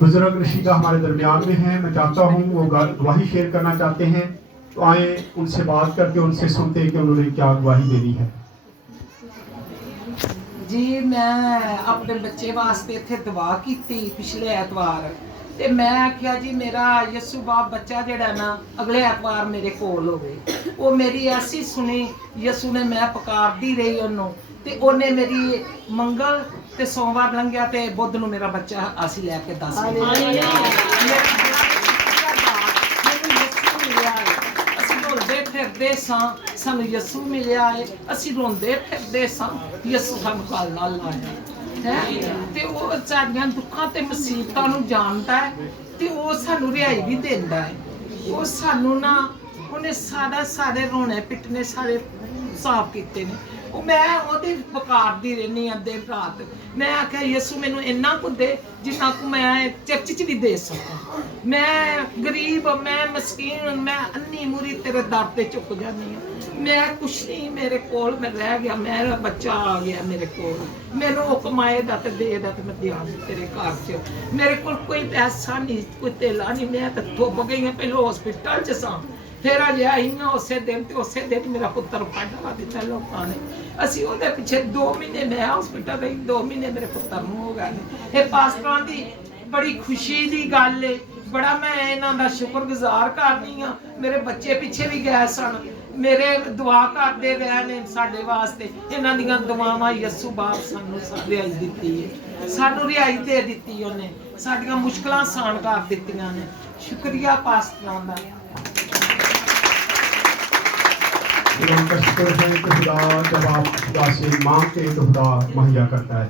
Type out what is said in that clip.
बुजुर्ग रशीदा हमारे दरमियान में हैं। मैं चाहता हूँ वो गवाही शेयर करना चाहते हैं, तो आए उनसे बात करके उनसे सुनते हैं कि उन्होंने क्या गवाही देनी है। जी मैं अपने बच्चे वास्ते इत्थे दुआ की पिछले ऐतवार, ते मैं आख्या जी मेरा यसू बाप बच्चा जेड़ा ना अगले ऐतवार मेरे कोल होवे। वो मेरी ऐसी सुनी, यसू ने मैं पुकारदी रही ओनू, ते ओने मेरी मंगल ते सोमवार लंघिया ते बुध नूं मेरा बच्चा असी लैके 10 फिरदे सां, सानू यसू मिलिया है। असी रोंदे फिरदे सां, यसू सानू गल नाल लाया है ते वो साडियां दुखां ते मुसीबतां नूं जानदा है ते वो सानू रिहाई भी देंदा है। वो सानू ना उन्हें सारे रोने पिटने सारे साफ कीते ने। मैं ਉਹਦੇ ਪੁਕਾਰਦੀ ਰਹਿੰਦੀ ਆ ਦਿਨ ਰਾਤ। मैं आख्या यसू मैनू इन्ना कुछ दे जिन्ना को मैं चर्च च भी दे सकां। मैं गरीब, मैं मस्कीन, मैं अन्नी मुरी तेरे दर ते झुक जानी हाँ। मैं कुछ नहीं मेरे कोल, मैं रह गया, मेरा बच्चा आ गया मेरे कोल। मैनू वो कमाए दा ते दे दा ते मैं दिया तेरे घर च। मेरे कोल कोई पैसा नहीं, कोई तेला नहीं। मैं तो थुप गई हाँ, पहले हॉस्पिटल च सां, फिर अजे आई हाँ उस दिन, तो उस दिन मेरा पुत्र पढ़ा दिता लोगों ने। असी वो पिछे 2 महीने मैं हॉस्पिटल रही, 2 महीने मेरे पुत्र नूं हो गए। ये पास्टरां दी बड़ी खुशी दी गल है, बड़ा मैं इन्हां दा शुक्रगुजार करनी हाँ। मेरे बच्चे पिछे भी गए सन, मेरे दुआ करते रहे ने साडे वास्ते। इन्हां दियां दुआवां यसू बाप सानू रिहाई दित्ती है, सानू रिहाई दे दित्ती उन्हें, साडियां मुश्किलां आसान कर दित्तियां ने। शुक्रिया पास्टरां दा। उनका शुक्र है कि खुदा जब आप खुदा से मांगते हैं तो खुदा मुहैया करता है।